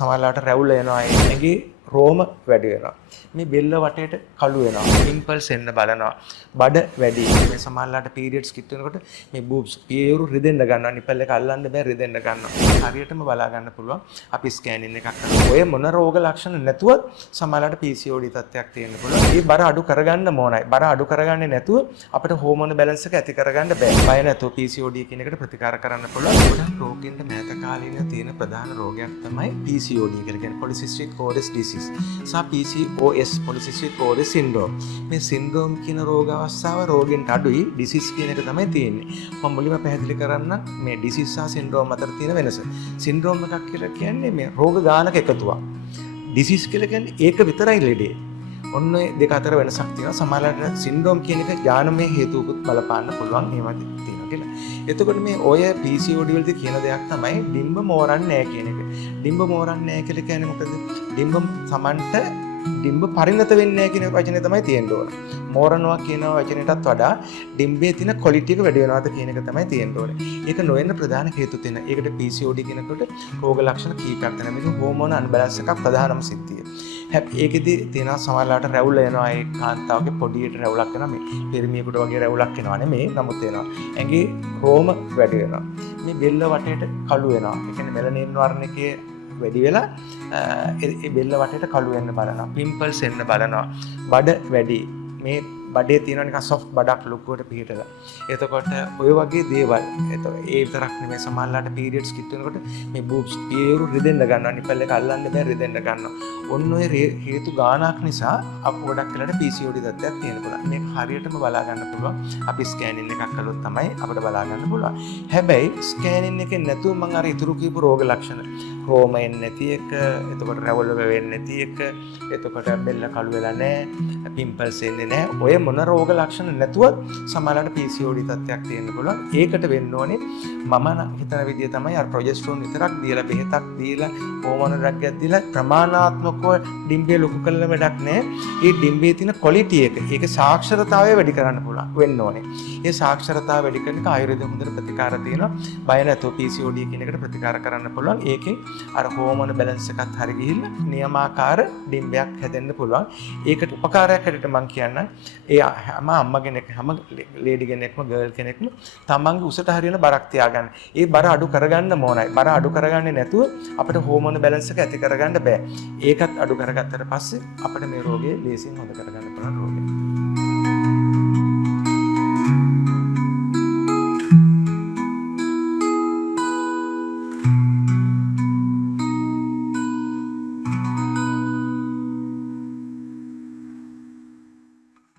සමහරවිට රැවුල එනවා ඇඟේ රෝම වැඩි වෙනවා. මේ බෙල්ල වටේට කළු වෙනවා. පිම්පල්ස් එන්න බලනවා. බඩ වැඩි. මේ සමහරවිට පීරියඩ්ස් කිට් වෙනකොට මේ බූබ්ස් පියවරු රිදෙන්න ගන්නවා. නිපල් එක අල්ලන්න බෑ රිදෙන්න ගන්නවා. හරියටම බලා ගන්න පුළුවන්. අපි ස්කෑනින් එකක් කරලා. ඔය මොන රෝග ලක්ෂණ නැතුවත් සමහරවිට PCOD තත්ත්වයක් තියෙන්න පුළුවන්. මේ බර අඩු කරගන්න ඕනයි. බර අඩු කරගන්නේ නැතුව අපිට හෝමෝන බැලන්ස් එක ඇති කරගන්න බෑ. බය නැතුව PCOD කියන එකට ප්‍රතිකාර කරන්න පුළුවන්. ගොඩක් රෝගීන්ට මෑත කාලීන තියෙන ප්‍රධාන රෝගයක් තමයි PCOD කියලා කියන්නේ polycystic ovarian disease. සහ PCOS polycystic ovarian syndrome. මේ syndrome කියන රෝග අවස්ථාව රෝගීන්ට අඩුයි. disease කියන එක තමයි තියෙන්නේ. මම මුලින්ම පැහැදිලි කරන්න මේ disease සහ syndrome අතර තියෙන වෙනස. syndrome එකක් කියලා කියන්නේ මේ රෝග ගානක එකතුවක්. disease කියලා කියන්නේ ඒක විතරයි ලෙඩේ. ඔන්න ඔය දෙක අතර වෙනසක් තියෙනවා. සමහරවිට syndrome කියන එක ඥානමය හේතුකුත් බලපාන්න පුළුවන්. ඒවත් තියෙනවා කියලා. එතකොට මේ ඔය PCOD වලදී කියන දෙයක් තමයි ඩිම්බ මෝරන්නේ නැහැ කියන එක. ඩිම්බ මෝරන්නේ නැහැ කියලා කියන්නේ මොකද? ඩිම්බ සමන්ට ඩිම්බ පරිණත වෙන්නේ නැහැ කියන වචනේ තමයි තියෙන්න ඕන. මෝරනවා කියන වචනයටත් වඩා ඩිම්බේ තියෙන ක්වොලිටි එක වැඩි වෙනවාද කියන එක තමයි තියෙන්න ඕනේ. ඒක නොවෙන්න ප්‍රධාන හේතු තියෙන. ඒකට PCOD කියනකොට රෝග ලක්ෂණ කීපයක් තියෙනවා. මේක හෝමෝන අන්බැලන්ස් එකක් ප්‍රධානම සිද්ධිය. ඒකෙදි තියෙනවා සමහරවිට රැවුල එනවා. ඒ කාන්තාවගේ පොඩියට රැවුලක් එනවා. මේ පිරිමියෙකුට වගේ රැවුලක් එනවා නෙමෙයි. නමුත් එනවා. ඇඟේ රෝම වැඩි වෙනවා. මේ බෙල්ල වටේට කළු වෙනවා. ඒ කියන්නේ මෙලනින් වර්ණකයේ වැඩි වෙලා ඒ බෙල්ල වටේට කළු වෙන්න බලනවා. පිම්පල්ස් එන්න බලනවා. බඩ වැඩි. මේ බඩේ තියෙන නිකන් soft බඩක් ලොකුවට පිටලා. එතකොට ඔය වගේ දේවල්. ඒ විතරක් නෙමෙයි සමහරවිට periods කිට් වෙනකොට මේ boobs පියවරු රිදෙන්න ගන්නවා. නිපල් එක අල්ලන්න බෑ රිදෙන්න ගන්නවා. ඔන්න ඔය හේතු ගානක් නිසා අප ගොඩක් වෙලාට PCOD තත්ත්වයක් තියෙන පුළුවන්. මේක හරියටම බලා ගන්න පුළුවන්. අපි ස්කෑනින් එකක් කළොත් තමයි අපිට බලා ගන්න පුළුවන්. හැබැයි ස්කෑනින් එකෙන් නැතුව මම අර ඉතුරු කියපු රෝග ලක්ෂණ රෝම එන්නේ නැති එක, එතකොට රැවුල වෙන්නේ නැති එක, එතකොට බෙල්ල කළු වෙලා නැහැ, පිම්පල්ස් එන්නේ නැහැ. ඔය මොන රෝග ලක්ෂණ නැතුවත් සමහරවිට PCOD තත්ත්වයක් තියෙන්න පුළුවන්. ඒකට වෙන්න ඕනේ මම හිතන විදිය තමයි අර ප්‍රොජෙස්ටරෝන් විතරක් දීලා බෙහෙතක් දීලා හෝමෝන ඩ්‍රග් එකක් දීලා ප්‍රමාණාත්මකව ඩිම්බේ ලොකු කළා වැඩක් නැහැ. ඒ ඩිම්බේ තියෙන ක්වොලිටි එක, ඒක සාක්ෂරතාවය වැඩි කරන්න පුළුවන් වෙන්න ඕනේ. ඒ සාක්ෂරතාවය වැඩි කරන එක ආයුර්වේද හොඳට ප්‍රතිකාර තියෙනවා. බය නැතුව PCOD කියන එකට ප්‍රතිකාර කරන්න පුළුවන්. ඒකෙන් අර හෝමෝන බැලන්ස් එකත් හරි ගිහිල්ලා නියමාකාර ඩිම්බයක් හැදෙන්න පුළුවන්. ඒකට උපකාරයක් හැටියට මම කියන්නම්. ඒ හැම අම්මා කෙනෙක්, හැම ලේඩි කෙනෙක්ම, ගර්ල් කෙනෙක්ම තමන්ගේ උසට හරියන බරක් තියාගන්න. ඒ බර අඩු කරගන්න ඕනයි. බර අඩු කරගන්නේ නැතුව අපිට හෝමෝන බැලන්ස් එක ඇති කරගන්න බෑ. ඒකත් අඩු කරගත්තට පස්සේ අපිට මේ රෝගේ ලේසියෙන් හොඳ කරගන්න පුළුවන් රෝගයක්.